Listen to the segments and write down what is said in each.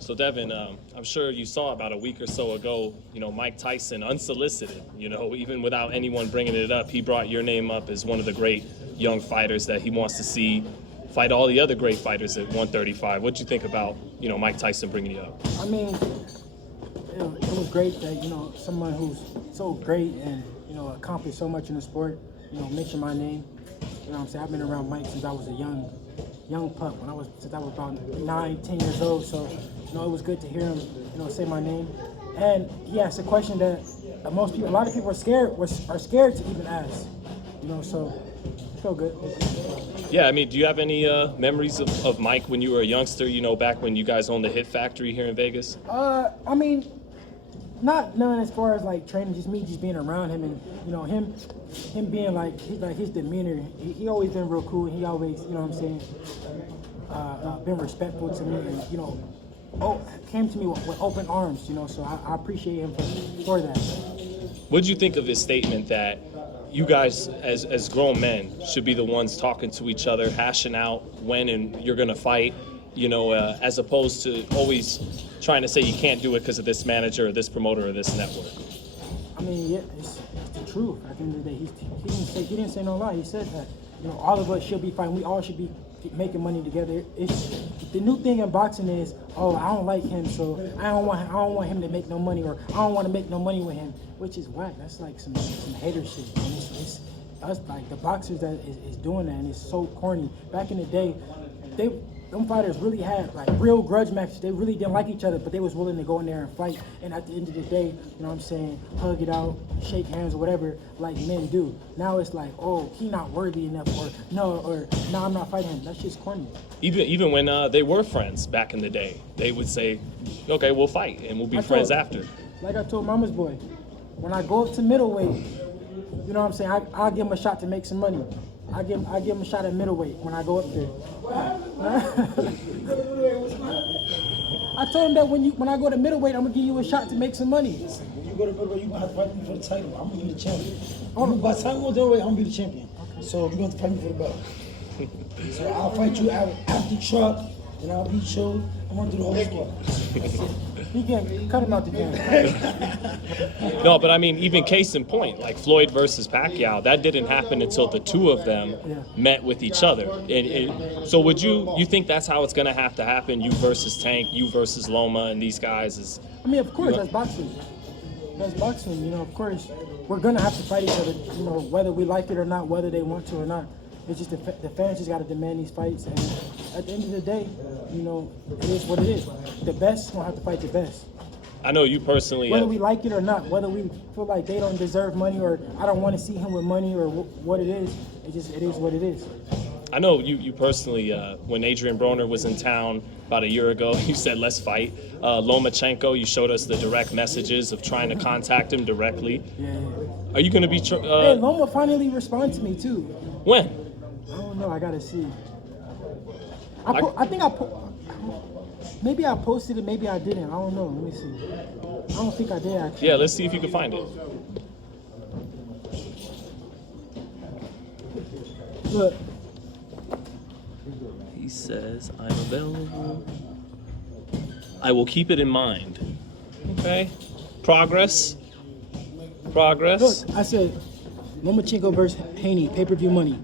So Devin, I'm sure you saw about a week or so ago, Mike Tyson, unsolicited, even without anyone bringing it up, he brought your name up as one of the great young fighters that he wants to see fight all the other great fighters at 135. What'd you think about, Mike Tyson bringing you up? I mean, it was great that, someone who's so great and, accomplished so much in the sport, mention my name. You know what I'm saying? I've been around Mike since I was a young pup, since I was about 9, 10 years old. So, it was good to hear him, say my name. And he asked a question that a lot of people are scared to even ask. So I feel good. Yeah, I mean, do you have any memories of Mike when you were a youngster, back when you guys owned the Hit Factory here in Vegas? I mean, none as far as like training, just being around him and him being like his demeanor. He always been real cool. He always, been respectful to me and came to me with open arms. So I appreciate him for that. What did you think of his statement that you guys, as grown men, should be the ones talking to each other, hashing out when and you're gonna fight? As opposed to always trying to say you can't do it because of this manager or this promoter or this network. I mean, yeah, it's the truth. At the end of the day, he didn't say no lie. He said that all of us should be fighting. We all should be making money together. It's the new thing in boxing is, I don't like him, so I don't want him to make no money, or I don't want to make no money with him, which is whack. That's like some hater shit. And it's us, like the boxers that is doing that, and it's so corny. Back in the day, them fighters really had like real grudge matches. They really didn't like each other, but they was willing to go in there and fight. And at the end of the day, hug it out, shake hands or whatever, like men do. Now it's like, he not worthy enough, or no, I'm not fighting him. That's just corny. Even when they were friends back in the day, they would say, okay, we'll fight and we'll be friends after. Like I told Mama's boy, when I go up to middleweight, I'll give him a shot to make some money. I give him a shot at middleweight when I go up there. I told him that when I go to middleweight, I'm gonna give you a shot to make some money. When you go to middleweight, you gonna have to fight me for the title. I'm gonna be the champion. By the time we go to middleweight, I'm gonna be the champion. Okay. So you're gonna have to fight me for the belt. So I'll fight you after the truck, and I'll beat you. I'm gonna do the whole squad. He can't cut him out the game. No, but I mean, even case in point, like Floyd versus Pacquiao, that didn't happen until the two of them met with each other. So would you think that's how it's going to happen? You versus Tank, you versus Loma, and these guys I mean, of course, that's boxing. That's boxing. Of course, we're going to have to fight each other, whether we like it or not, whether they want to or not. It's just the fans just got to demand these fights. And at the end of the day, it is what it is. The best going to have to fight the best. I know you personally. Whether we like it or not, whether we feel like they don't deserve money, or I don't want to see him with money, or what it is what it is. I know you personally, when Adrian Broner was in town about a year ago, you said, let's fight. Lomachenko, you showed us the direct messages of trying to contact him directly. Yeah. Are you going to be... hey, Loma finally responded to me, too. When? I don't know. I got to see. Maybe I posted it, maybe I didn't. I don't know. Let me see. I don't think I did, actually. Yeah, let's see if you can find it. Look. He says, I'm available. I will keep it in mind. Okay. Progress. Look, I said, Lomachenko versus Haney, pay-per-view money.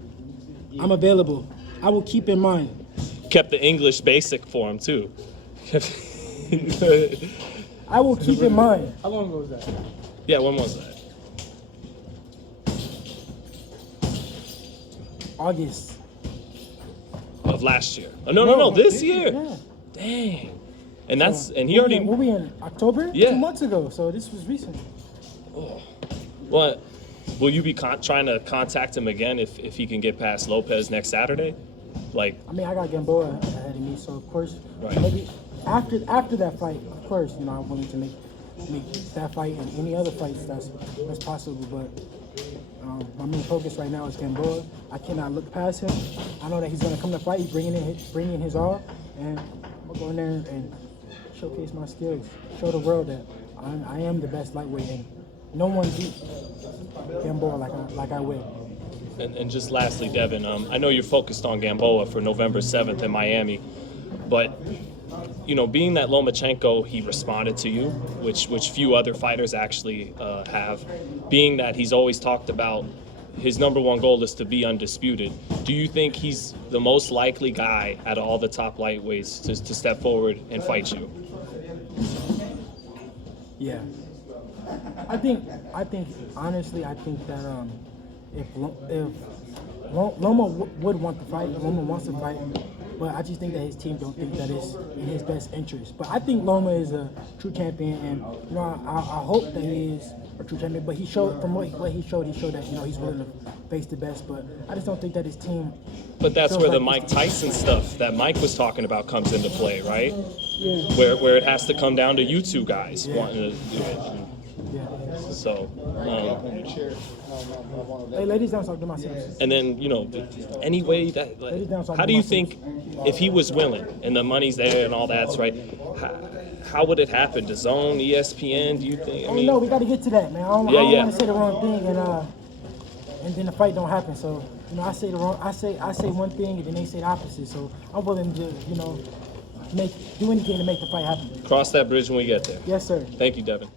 I'm available. I will keep in mind. Kept the English basic for him, too. I will keep in mind. How long ago was that? Yeah, when was that? August. Of last year. Oh, no, this year. Yeah. Dang. And he already... Were we in October? Yeah. 2 months ago, so this was recent. Oh. What? Will you be trying to contact him again if he can get past Lopez next Saturday? I got Gamboa ahead of me, so of course, right. Maybe after that fight, of course, I'm willing to make that fight and any other fights that's possible. But my main focus right now is Gamboa. I cannot look past him. I know that he's gonna come to fight. He's bringing in his all, and I'm gonna go in there and showcase my skills, show the world that I am the best lightweight, and no one beat Gamboa like I will. And just lastly, Devin, I know you're focused on Gamboa for November 7th in Miami, but you know, being that Lomachenko, he responded to you, which few other fighters actually have. Being that he's always talked about his #1 goal is to be undisputed. Do you think he's the most likely guy out of all the top lightweights to step forward and fight you? Yeah. I think honestly, I think that if Loma would want to fight, Loma wants to fight, but I just think that his team don't think that it's in his best interest. But I think Loma is a true champion, and you know, I hope that he is a true champion. But he showed from what he showed that, you know, he's willing to face the best. But I just don't think that his team. But that's where the Mike Tyson stuff that Mike was talking about comes into play, right? Yeah. Where it has to come down to you two guys wanting to do it. Yeah. So, hey, ladies down, so I do myself. and then, you know, any way that, like, how do you think, if he was willing and the money's there and all that's right, how would it happen? The Zone, ESPN? Do you think? I mean, no, we got to get to that, man. I don't want to say the wrong thing and then the fight don't happen. So, you know, I say one thing and then they say the opposite. So I'm willing to, you know, do anything to make the fight happen. Cross that bridge when we get there. Yes, sir. Thank you, Devin.